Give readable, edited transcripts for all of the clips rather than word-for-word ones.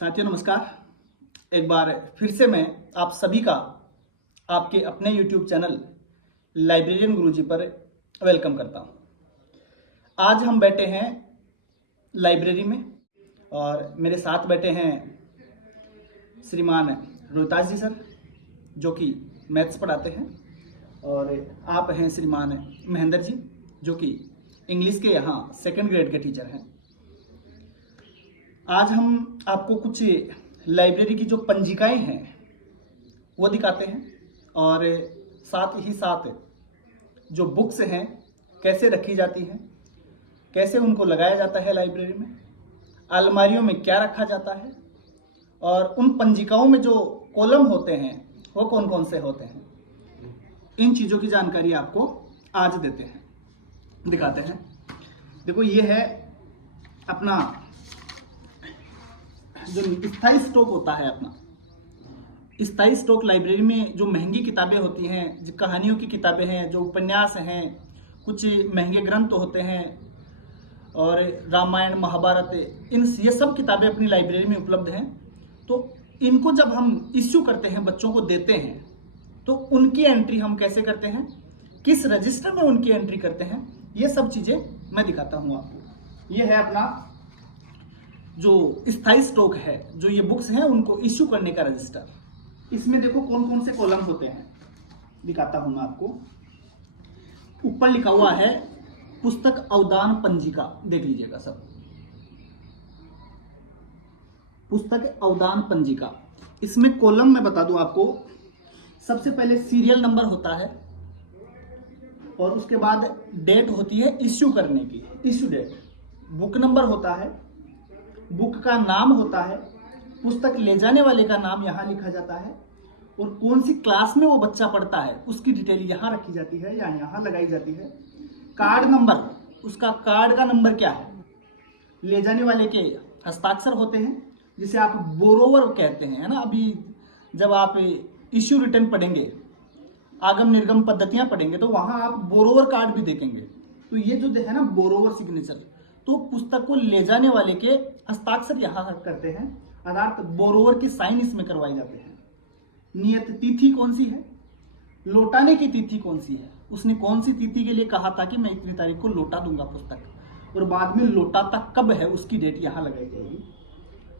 साथियों नमस्कार। एक बार फिर से मैं आप सभी का आपके अपने YouTube चैनल लाइब्रेरियन गुरुजी पर वेलकम करता हूं। आज हम बैठे हैं लाइब्रेरी में और मेरे साथ बैठे हैं श्रीमान रोहिताज जी सर, जो कि मैथ्स पढ़ाते हैं, और आप हैं श्रीमान महेंद्र जी, जो कि इंग्लिश के यहाँ सेकंड ग्रेड के टीचर हैं। आज हम आपको कुछ लाइब्रेरी की जो पंजिकाएं हैं वो दिखाते हैं, और साथ ही साथ जो बुक्स हैं कैसे रखी जाती हैं, कैसे उनको लगाया जाता है लाइब्रेरी में, अलमारियों में क्या रखा जाता है, और उन पंजिकाओं में जो कॉलम होते हैं वो कौन कौन से होते हैं, इन चीज़ों की जानकारी आपको आज देते हैं, दिखाते हैं। देखो, ये है अपना जो स्थायी स्टॉक होता है। अपना स्थायी स्टॉक लाइब्रेरी में जो महंगी किताबें होती हैं, जो कहानियों की किताबें हैं, जो उपन्यास हैं, कुछ महंगे ग्रंथ होते हैं, और रामायण महाभारत, ये सब किताबें अपनी लाइब्रेरी में उपलब्ध हैं। तो इनको जब हम इश्यू करते हैं, बच्चों को देते हैं, तो उनकी एंट्री हम कैसे करते हैं, किस रजिस्टर में उनकी एंट्री करते हैं, ये सब चीज़ें मैं दिखाता हूँ आपको। ये है अपना जो स्थायी स्टॉक है, जो ये बुक्स हैं उनको इश्यू करने का रजिस्टर। इसमें देखो कौन कौन से कॉलम होते हैं, दिखाता हूं मैं आपको। ऊपर लिखा हुआ है पुस्तक अवदान पंजिका, देख लीजिएगा सब, पुस्तक अवदान पंजिका। इसमें कॉलम मैं बता दूं आपको, सबसे पहले सीरियल नंबर होता है, और उसके बाद डेट होती है इश्यू करने की, इश्यू डेट। बुक नंबर होता है, बुक का नाम होता है, पुस्तक ले जाने वाले का नाम यहाँ लिखा जाता है, और कौन सी क्लास में वो बच्चा पढ़ता है उसकी डिटेल यहाँ रखी जाती है या यहाँ लगाई जाती है। कार्ड नंबर, उसका कार्ड का नंबर क्या है, ले जाने वाले के हस्ताक्षर होते हैं, जिसे आप बोरोवर कहते हैं, है ना। अभी जब आप इश्यू रिटर्न पढ़ेंगे, आगम निर्गम पद्धतियां पढ़ेंगे, तो वहां आप बोरोवर कार्ड भी देखेंगे। तो ये जो है ना बोरोवर सिग्नेचर, तो पुस्तक को ले जाने वाले के हस्ताक्षर यहाँ करते हैं, अर्थात बोरोवर की साइन इसमें करवाए जाते हैं। नियत तिथि कौन सी है, लौटाने की तिथि कौन सी है, उसने कौन सी तिथि के लिए कहा था कि मैं इतनी तारीख को लौटा दूंगा पुस्तक, और बाद में लौटाता कब है उसकी डेट यहाँ लगाई जाएगी।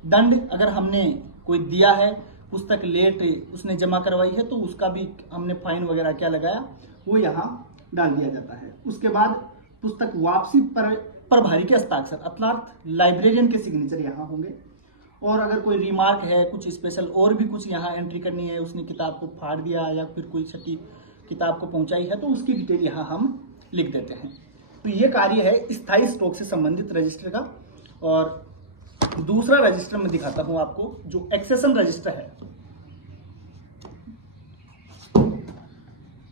दंड, अगर हमने कोई दिया है, पुस्तक लेट उसने जमा करवाई है, तो उसका भी हमने फाइन वगैरह क्या लगाया वो यहाँ डाल दिया जाता है। उसके बाद पुस्तक वापसी पर प्रभारी के हस्ताक्षर, अर्थात लाइब्रेरियन के सिग्नेचर यहाँ होंगे। और अगर कोई रिमार्क है, कुछ स्पेशल और भी कुछ यहाँ एंट्री करनी है, उसने किताब को फाड़ दिया या फिर कोई छठी किताब को पहुँचाई है, तो उसकी डिटेल यहाँ हम लिख देते हैं। तो ये कार्य है स्थायी स्टॉक से संबंधित रजिस्टर का। और दूसरा रजिस्टर मैं दिखाता हूँ आपको, जो एक्सेशन रजिस्टर है।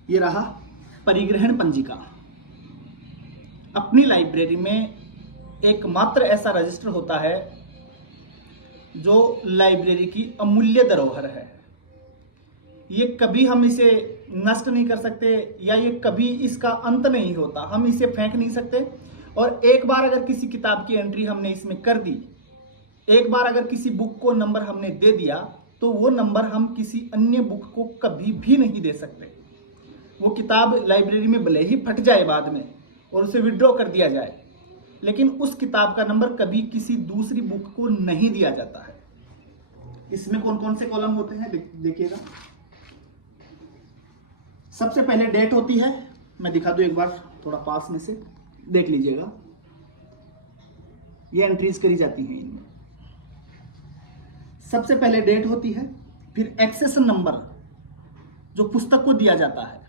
ये रहा परिग्रहण पंजिका। अपनी लाइब्रेरी में एकमात्र ऐसा रजिस्टर होता है जो लाइब्रेरी की अमूल्य धरोहर है। ये कभी हम इसे नष्ट नहीं कर सकते, या ये कभी इसका अंत नहीं होता, हम इसे फेंक नहीं सकते। और एक बार अगर किसी किताब की एंट्री हमने इसमें कर दी, एक बार अगर किसी बुक को नंबर हमने दे दिया, तो वो नंबर हम किसी अन्य बुक को कभी भी नहीं दे सकते। वो किताब लाइब्रेरी में भले ही फट जाए बाद में और उसे विड्रॉ कर दिया जाए, लेकिन उस किताब का नंबर कभी किसी दूसरी बुक को नहीं दिया जाता है। इसमें कौन कौन से कॉलम होते हैं देखिएगा। सबसे पहले डेट होती है, मैं दिखा दूं एक बार थोड़ा पास में से, देख लीजिएगा। ये एंट्रीज करी जाती हैं इनमें। सबसे पहले डेट होती है, फिर एक्सेशन नंबर जो पुस्तक को दिया जाता है,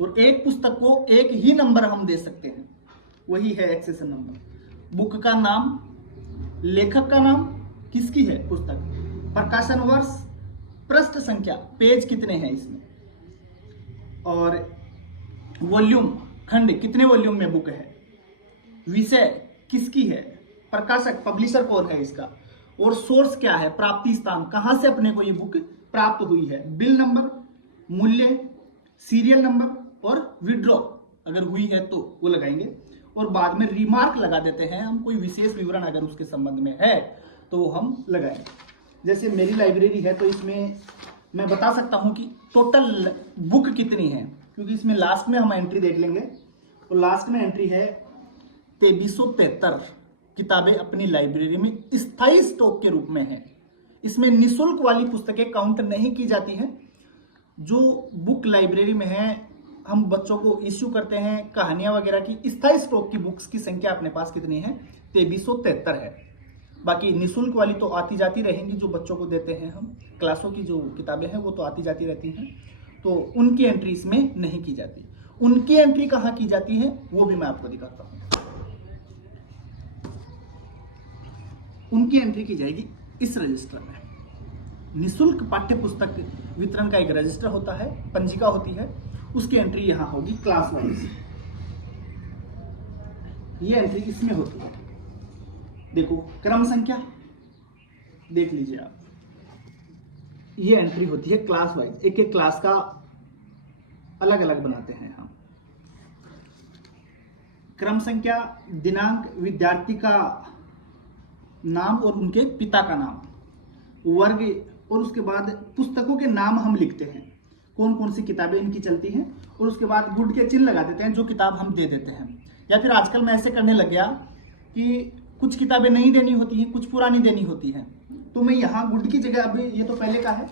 और एक पुस्तक को एक ही नंबर हम दे सकते हैं, वही है एक्सेशन नंबर। बुक का नाम, लेखक का नाम, किसकी है पुस्तक, प्रकाशन वर्ष, पृष्ठ संख्या, पेज कितने हैं इसमें, और वॉल्यूम, खंड, कितने वॉल्यूम में बुक है, विषय किसकी है, प्रकाशक पब्लिशर कौन है इसका, और सोर्स क्या है, प्राप्ति स्थान, कहां से अपने को ये बुक प्राप्त हुई है, बिल नंबर, मूल्य, सीरियल नंबर, और विड्रॉ अगर हुई है तो वो लगाएंगे। और बाद में रिमार्क लगा देते हैं हम, कोई विशेष विवरण अगर उसके संबंध में है तो हम लगाएंगे। जैसे मेरी लाइब्रेरी है तो इसमें मैं बता सकता हूँ कि टोटल बुक कितनी है, क्योंकि इसमें लास्ट में हम एंट्री देख लेंगे। तो लास्ट में एंट्री है 2373 किताबें अपनी लाइब्रेरी में स्थायी स्टॉक के रूप में है। इसमें निःशुल्क वाली पुस्तकें काउंट नहीं की जाती हैं। जो बुक लाइब्रेरी में है, हम बच्चों को इश्यू करते हैं कहानियां वगैरह की, स्थायी स्टॉक की बुक्स की संख्या अपने पास कितनी है? 2373 है। बाकी निःशुल्क वाली तो आती जाती रहेंगी, जो बच्चों को देते हैं हम, क्लासों की जो किताबें हैं वो तो आती जाती रहती हैं, तो उनकी एंट्री इसमें नहीं की जाती। उनकी एंट्री कहाँ की जाती है वो भी मैं आपको दिखाता हूँ। उनकी एंट्री की जाएगी इस रजिस्टर में। निःशुल्क पाठ्य पुस्तक वितरण का एक रजिस्टर होता है, पंजिका होती है, उसकी एंट्री यहां होगी क्लास वाइज। ये एंट्री इसमें होती है। देखो क्रम संख्या देख लीजिए आप, ये एंट्री होती है क्लास वाइज। एक एक क्लास का अलग अलग बनाते हैं हम। क्रम संख्या, दिनांक, विद्यार्थी का नाम और उनके पिता का नाम, वर्ग, और उसके बाद पुस्तकों के नाम हम लिखते हैं, कौन कौन सी किताबें इनकी चलती हैं, और उसके बाद गुड के चिन्ह लगा देते हैं जो किताब हम दे देते हैं। या फिर आजकल मैं ऐसे करने लग गया कि कुछ किताबें नहीं देनी होती हैं, कुछ पुरानी देनी होती हैं, तो मैं यहाँ गुड की जगह, अभी ये तो पहले का है,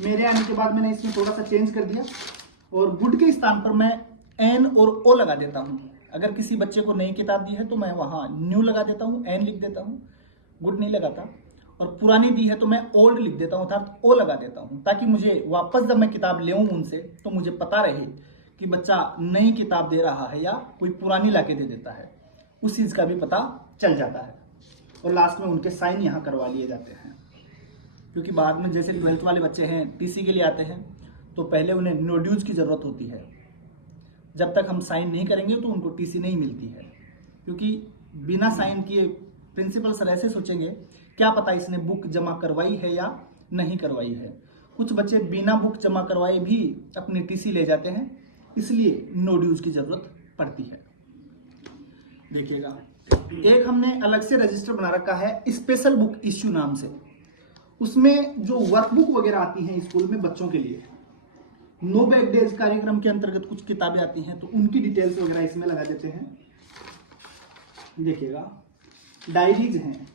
मेरे आने के बाद मैंने इसमें थोड़ा सा चेंज कर दिया और गुड के स्थान पर मैं एन और ओ लगा देता हूँ। अगर किसी बच्चे को नई किताब दी है तो मैं वहाँ न्यू लगा देता हूँ, एन लिख देता हूँ, गुड नहीं लगाता। और पुरानी दी है तो मैं ओल्ड लिख देता हूँ, अर्थात ओ लगा देता हूँ, ताकि मुझे वापस जब मैं किताब ले उनसे तो मुझे पता रहे कि बच्चा नई किताब दे रहा है या कोई पुरानी लाके दे देता है, उस चीज़ का भी पता चल जाता है। और लास्ट में उनके साइन यहाँ करवा लिए जाते हैं, क्योंकि बाद में जैसे 12th वाले बच्चे हैं टीसी के लिए आते हैं तो पहले उन्हें नो ड्यूज की ज़रूरत होती है। जब तक हम साइन नहीं करेंगे तो उनको टीसी नहीं मिलती है, क्योंकि बिना साइन किए प्रिंसिपल सर ऐसे सोचेंगे क्या पता इसने बुक जमा करवाई है या नहीं करवाई है। कुछ बच्चे बिना बुक जमा करवाए भी अपनी टीसी ले जाते हैं, इसलिए नो ड्यूज की जरूरत पड़ती है। देखिएगा, एक हमने अलग से रजिस्टर बना रखा है स्पेशल बुक इश्यू नाम से। उसमें जो वर्कबुक वगैरह आती हैं स्कूल में बच्चों के लिए, नो बैग डेज कार्यक्रम के अंतर्गत कुछ किताबें आती हैं तो उनकी डिटेल्स वगैरह इसमें लगा देते हैं। देखिएगा, डायरीज हैं,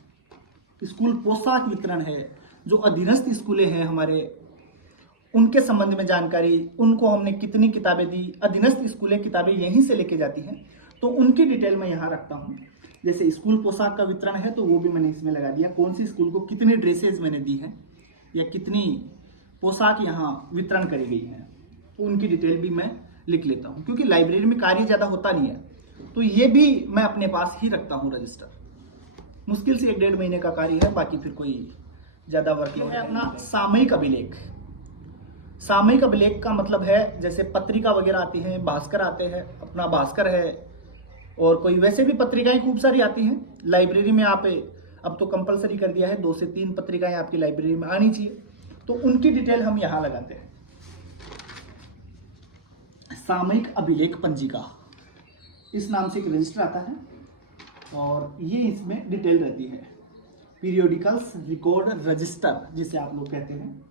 स्कूल पोशाक वितरण है, जो अधीनस्थ स्कूलें हैं हमारे, उनके संबंध में जानकारी, उनको हमने कितनी किताबें दी, अधीनस्थ स्कूलें किताबें यहीं से लेके जाती हैं तो उनकी डिटेल मैं यहाँ रखता हूँ। जैसे स्कूल पोशाक का वितरण है तो वो भी मैंने इसमें लगा दिया, कौन सी स्कूल को कितनी ड्रेसेज मैंने दी हैं या कितनी पोशाक यहाँ वितरण करी गई है, तो उनकी डिटेल भी मैं लिख लेता हूँ। क्योंकि लाइब्रेरी में कार्य ज़्यादा होता नहीं है तो ये भी मैं अपने पास ही रखता हूँ रजिस्टर। मुश्किल से 1-1.5 महीने का कार्य है, बाकी फिर कोई ज़्यादा वर्कलोड है। अपना सामयिक अभिलेख, सामयिक अभिलेख का मतलब है जैसे पत्रिका वगैरह आती हैं, भास्कर आते हैं, अपना भास्कर है, और कोई वैसे भी पत्रिकाएं खूब सारी आती हैं लाइब्रेरी में। आप अब तो कंपलसरी कर दिया है 2 से 3 पत्रिकाएं आपकी लाइब्रेरी में आनी चाहिए, तो उनकी डिटेल हम यहाँ लगाते हैं। सामयिक अभिलेख पंजिका इस नाम से एक रजिस्टर आता है और ये इसमें डिटेल रहती है। पीरियोडिकल्स रिकॉर्ड रजिस्टर जिसे आप लोग कहते हैं,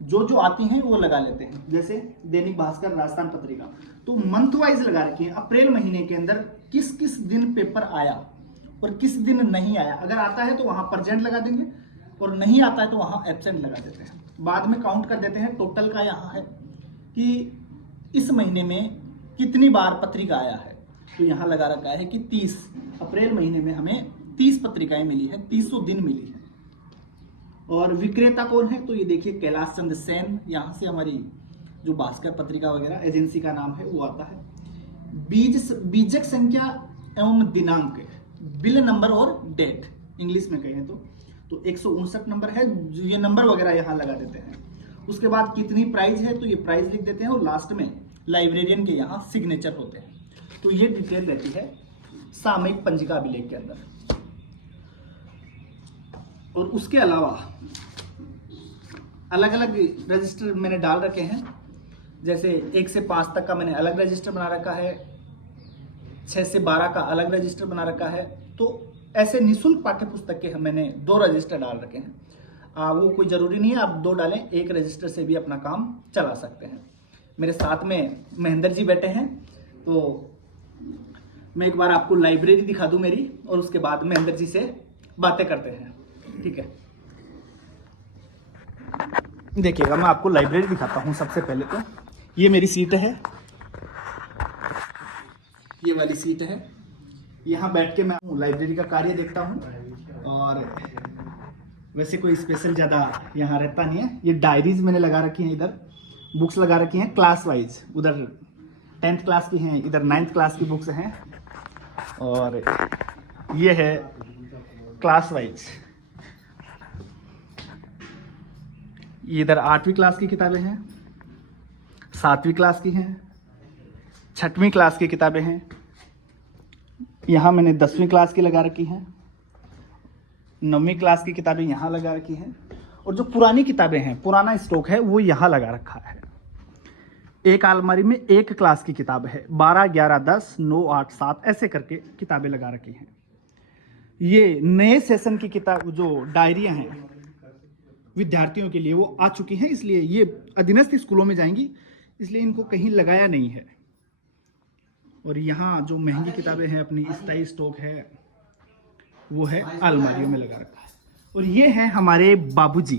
जो जो आती हैं वो लगा लेते हैं। जैसे दैनिक भास्कर, राजस्थान पत्रिका, तो मंथ वाइज लगा रखी है। अप्रैल महीने के अंदर किस किस दिन पेपर आया और किस दिन नहीं आया। अगर आता है तो वहां प्रेजेंट लगा देंगे और नहीं आता है तो वहां एब्सेंट लगा देते हैं। बाद में काउंट कर देते हैं। टोटल का यहाँ है कि इस महीने में कितनी बार पत्रिका आया है, तो यहाँ लगा रखा है कि 30 अप्रैल महीने में हमें 30 पत्रिकाएं मिली है, 300 दिन मिली है। और विक्रेता कौन है, तो ये देखिए कैलाश चंद्र सेन, यहाँ से हमारी जो भास्कर पत्रिका वगैरह एजेंसी का नाम है वो आता है। बीजक संख्या एवं दिनांक, बिल नंबर और डेट इंग्लिश में कहें तो 159 नंबर है, ये नंबर वगैरह यहाँ लगा देते हैं। उसके बाद कितनी प्राइस है तो ये प्राइस लिख देते हैं और लास्ट में लाइब्रेरियन के यहाँ सिग्नेचर होते हैं। तो ये डिटेल रहती है सामयिक पंजिका अभिलेख के अंदर। और उसके अलावा अलग अलग रजिस्टर मैंने डाल रखे हैं। जैसे 1 से 5 तक का मैंने अलग रजिस्टर बना रखा है, 6 से 12 का अलग रजिस्टर बना रखा है। तो ऐसे निःशुल्क पाठ्य पुस्तक के मैंने 2 रजिस्टर डाल रखे हैं। वो कोई ज़रूरी नहीं है आप 2 डालें, 1 रजिस्टर से भी अपना काम चला सकते हैं। मेरे साथ में महेंद्र जी बैठे हैं, तो मैं एक बार आपको लाइब्रेरी दिखा दूं मेरी, और उसके बाद महेंद्र जी से बातें करते हैं, ठीक है। देखिएगा, मैं आपको लाइब्रेरी दिखाता हूं। सबसे पहले तो ये मेरी सीट है, ये वाली सीट है। यहाँ बैठ के मैं लाइब्रेरी का कार्य देखता हूँ, और वैसे कोई स्पेशल ज़्यादा यहाँ रहता नहीं है। ये डायरीज मैंने लगा रखी हैं, इधर बुक्स लगा रखी हैं क्लास वाइज, उधर 10th क्लास की हैं, इधर 9th क्लास की बुक्स हैं, और ये है क्लास वाइज। ये इधर 8वीं क्लास की किताबें हैं, 7वीं क्लास की हैं, 6वीं क्लास की किताबें हैं। यहाँ मैंने 10वीं क्लास की लगा रखी हैं, 9वीं क्लास की किताबें यहाँ लगा रखी हैं, और जो पुरानी किताबें हैं, पुराना स्टॉक है, वो यहाँ लगा रखा है। एक अलमारी में 1 क्लास की किताब है, 12, 11, 10, 9, 8, 7 ऐसे करके किताबें लगा रखी हैं। ये नए सेशन की किताब, जो डायरियाँ हैं विद्यार्थियों के लिए, वो आ चुकी हैं, इसलिए ये अधीनस्थ स्कूलों में जाएंगी, इसलिए इनको कहीं लगाया नहीं है। और यहाँ जो महंगी किताबें हैं, अपनी स्थायी स्टॉक है, वो है अलमारियों में लगा रखा है। और ये है हमारे बाबूजी।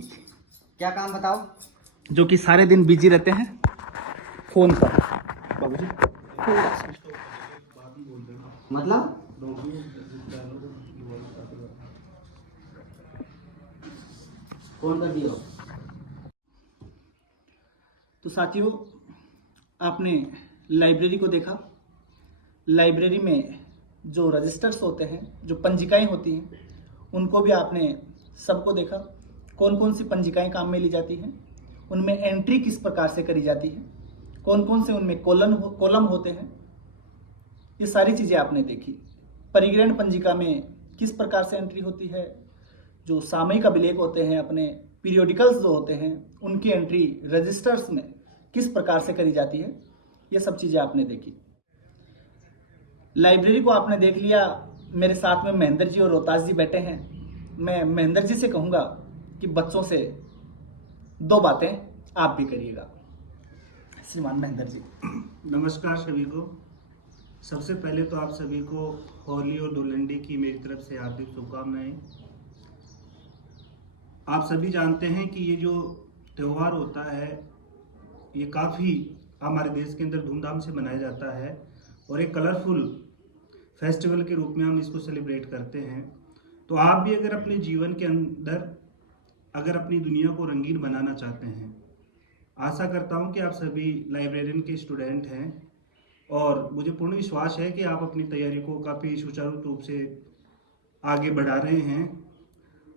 क्या काम बताओ? जो कि सारे दिन बिजी रहते हैं फोन पर। बाबूजी मतलब कौन कर दिया? तो साथियों, आपने लाइब्रेरी को देखा। लाइब्रेरी में जो रजिस्टर्स होते हैं, जो पंजिकाएं होती हैं, उनको भी आपने सबको देखा। कौन कौन सी पंजिकाएं काम में ली जाती हैं, उनमें एंट्री किस प्रकार से करी जाती है, कौन कौन से उनमें कॉलम होते हैं, ये सारी चीज़ें आपने देखी। परिग्रहण पंजिका में किस प्रकार से एंट्री होती है, जो सामयिक अभिलेख होते हैं, अपने पीरियोडिकल्स जो होते हैं, उनकी एंट्री रजिस्टर्स में किस प्रकार से करी जाती है, ये सब चीज़ें आपने देखी। लाइब्रेरी को आपने देख लिया। मेरे साथ में महेंद्र जी और रोहतास जी बैठे हैं। मैं महेंद्र जी से कहूँगा कि बच्चों से 2 बातें आप भी करिएगा। श्रीमान महेंद्र जी। नमस्कार सभी को। सबसे पहले तो आप सभी को होली और धुलंडी की मेरी तरफ से हार्दिक शुभकामनाएं। आप सभी जानते हैं कि ये जो त्यौहार होता है, ये काफ़ी हमारे देश के अंदर धूमधाम से मनाया जाता है, और एक कलरफुल फेस्टिवल के रूप में हम इसको सेलिब्रेट करते हैं। तो आप भी अगर अपने जीवन के अंदर अगर अपनी दुनिया को रंगीन बनाना चाहते हैं, आशा करता हूं कि आप सभी लाइब्रेरियन के स्टूडेंट हैं, और मुझे पूर्ण विश्वास है कि आप अपनी तैयारी को काफ़ी सुचारू रूप से आगे बढ़ा रहे हैं।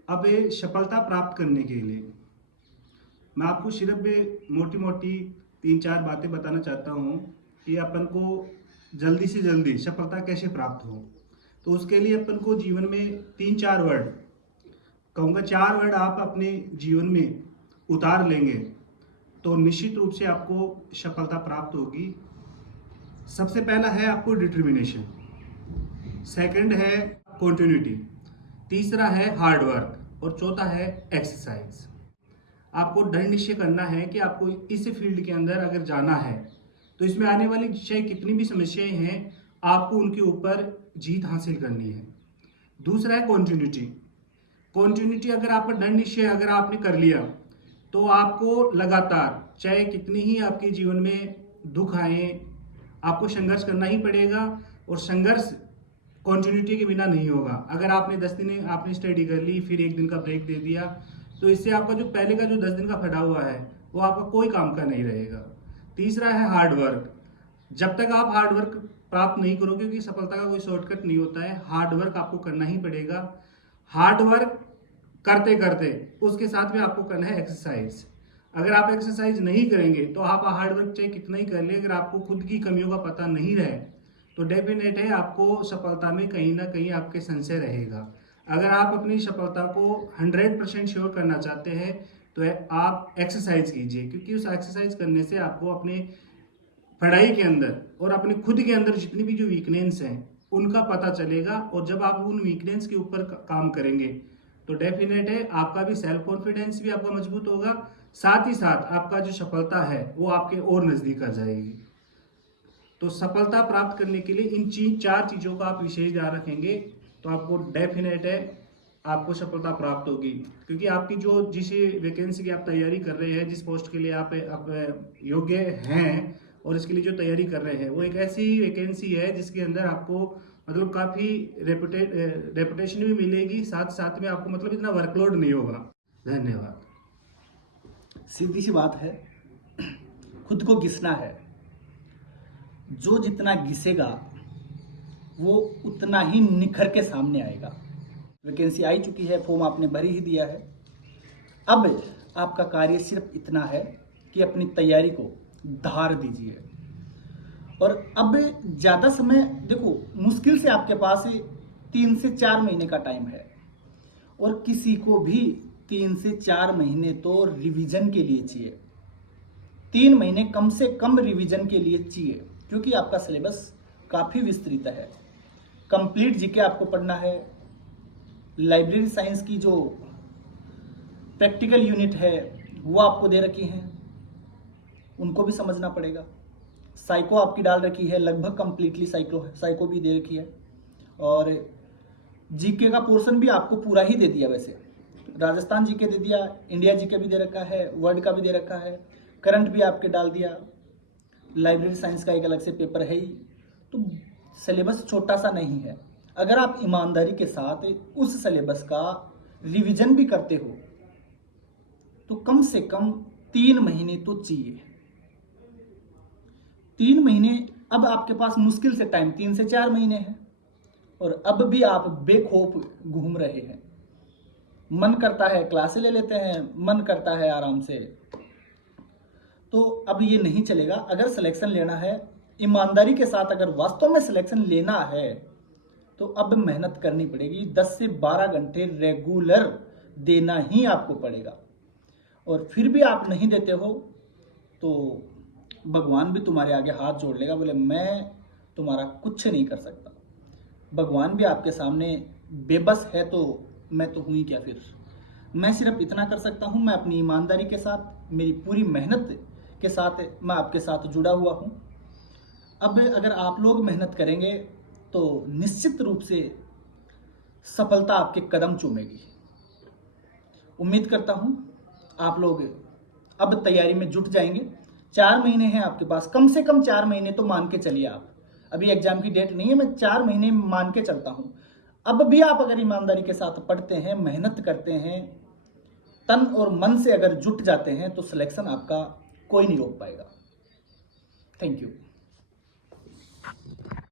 अब ये सफलता प्राप्त करने के लिए मैं आपको सिर्फ मोटी मोटी 3-4 बातें बताना चाहता हूं कि अपन को जल्दी से जल्दी सफलता कैसे प्राप्त हो। तो उसके लिए अपन को जीवन में 3-4 वर्ड कहूँगा, 4 वर्ड आप अपने जीवन में उतार लेंगे तो निश्चित रूप से आपको सफलता प्राप्त होगी। सबसे पहला है आपको डिटर्मिनेशन, सेकंड है कॉन्टिन्यूटी, तीसरा है हार्ड वर्क, और चौथा है एक्सरसाइज। आपको दृढ़ निश्चय करना है कि आपको इस फील्ड के अंदर अगर जाना है तो इसमें आने वाली चाहे कितनी भी समस्याएं हैं, आपको उनके ऊपर जीत हासिल करनी है। दूसरा है कॉन्टिन्यूटी। कॉन्टिन्यूटी अगर आपका दृढ़ निश्चय अगर आपने कर लिया तो आपको लगातार चाहे कितनी ही आपके जीवन में दुख आए, आपको संघर्ष करना ही पड़ेगा, और संघर्ष कॉन्टिन्यूटी के बिना नहीं होगा। अगर आपने 10 दिन आपने स्टडी कर ली, फिर 1 दिन का ब्रेक दे दिया, तो इससे आपका जो पहले का जो 10 दिन का फटा हुआ है वो आपका कोई काम का नहीं रहेगा। तीसरा है हार्ड वर्क। जब तक आप हार्ड वर्क प्राप्त नहीं करोगे, क्योंकि सफलता का कोई शॉर्टकट नहीं होता है, हार्ड वर्क आपको करना ही पड़ेगा। हार्ड वर्क करते करते उसके साथ में आपको करना है एक्सरसाइज। अगर आप एक्सरसाइज नहीं करेंगे तो आप हार्ड वर्क चाहे कितना ही कर ले, अगर आपको खुद की कमियों का पता नहीं रहे तो डेफिनेट है आपको सफलता में कहीं ना कहीं आपके संशय रहेगा। अगर आप अपनी सफलता को 100% श्योर करना चाहते हैं तो आप एक्सरसाइज कीजिए, क्योंकि उस एक्सरसाइज करने से आपको अपने पढ़ाई के अंदर और अपने खुद के अंदर जितनी भी जो वीकनेस हैं उनका पता चलेगा। और जब आप उन वीकनेस के ऊपर काम करेंगे तो डेफिनेट है आपका भी सेल्फ कॉन्फिडेंस भी आपका मजबूत होगा, साथ ही साथ आपका जो सफलता है वो आपके और नज़दीक आ जाएगी। तो सफलता प्राप्त करने के लिए इन 4 चीज़ों का आप विशेष ध्यान रखेंगे तो आपको डेफिनेट है आपको सफलता प्राप्त होगी। क्योंकि आपकी जो जिस वैकेंसी की आप तैयारी कर रहे हैं, जिस पोस्ट के लिए आप योग्य हैं और इसके लिए जो तैयारी कर रहे हैं, वो एक ऐसी वैकेंसी है जिसके अंदर आपको मतलब काफ़ी रेपुटेशन भी मिलेगी, साथ साथ में आपको मतलब इतना वर्कलोड नहीं होगा। धन्यवाद। सीधी सी बात है, खुद को घिसना है। जो जितना घिसेगा वो उतना ही निखर के सामने आएगा। वैकेंसी आई चुकी है, फॉर्म आपने भर ही दिया है। अब आपका कार्य सिर्फ इतना है कि अपनी तैयारी को धार दीजिए। और अब ज़्यादा समय देखो, मुश्किल से आपके पास 3 से 4 महीने का टाइम है, और किसी को भी 3 से 4 महीने तो रिवीजन के लिए चाहिए। 3 महीने कम से कम रिवीजन के लिए चाहिए, क्योंकि आपका सिलेबस काफ़ी विस्तृत है। कंप्लीट जीके आपको पढ़ना है, लाइब्रेरी साइंस की जो प्रैक्टिकल यूनिट है वो आपको दे रखी हैं, उनको भी समझना पड़ेगा। साइको आपकी डाल रखी है, लगभग कंप्लीटली साइको भी दे रखी है। और जीके का पोर्शन भी आपको पूरा ही दे दिया। वैसे राजस्थान जीके दे दिया, इंडिया जीके भी दे रखा है, वर्ल्ड का भी दे रखा है, करंट भी आपके डाल दिया, लाइब्रेरी साइंस का एक अलग से पेपर है ही। तो सिलेबस छोटा सा नहीं है। अगर आप ईमानदारी के साथ उस सिलेबस का रिवीजन भी करते हो तो कम से कम 3 महीने तो चाहिए। 3 महीने अब आपके पास मुश्किल से टाइम 3 से 4 महीने है, और अब भी आप बेखौफ घूम रहे हैं। मन करता है क्लासें ले लेते हैं, मन करता है आराम से, तो अब ये नहीं चलेगा। अगर सिलेक्शन लेना है ईमानदारी के साथ, अगर वास्तव में सिलेक्शन लेना है तो अब मेहनत करनी पड़ेगी। 10 से 12 घंटे रेगुलर देना ही आपको पड़ेगा। और फिर भी आप नहीं देते हो तो भगवान भी तुम्हारे आगे हाथ जोड़ लेगा, बोले मैं तुम्हारा कुछ नहीं कर सकता। भगवान भी आपके सामने बेबस है, तो मैं तो हूँ ही क्या फिर। मैं सिर्फ इतना कर सकता हूँ, मैं अपनी ईमानदारी के साथ, मेरी पूरी मेहनत के साथ मैं आपके साथ जुड़ा हुआ हूँ। अब अगर आप लोग मेहनत करेंगे तो निश्चित रूप से सफलता आपके कदम चूमेगी। उम्मीद करता हूँ आप लोग अब तैयारी में जुट जाएंगे। 4 महीने हैं आपके पास, कम से कम 4 महीने तो मान के चलिए आप। अभी एग्जाम की डेट नहीं है, मैं 4 महीने मान के चलता हूँ। अब भी आप अगर ईमानदारी के साथ पढ़ते हैं, मेहनत करते हैं, तन और मन से अगर जुट जाते हैं तो सिलेक्शन आपका कोई नहीं रोक पाएगा। Thank you.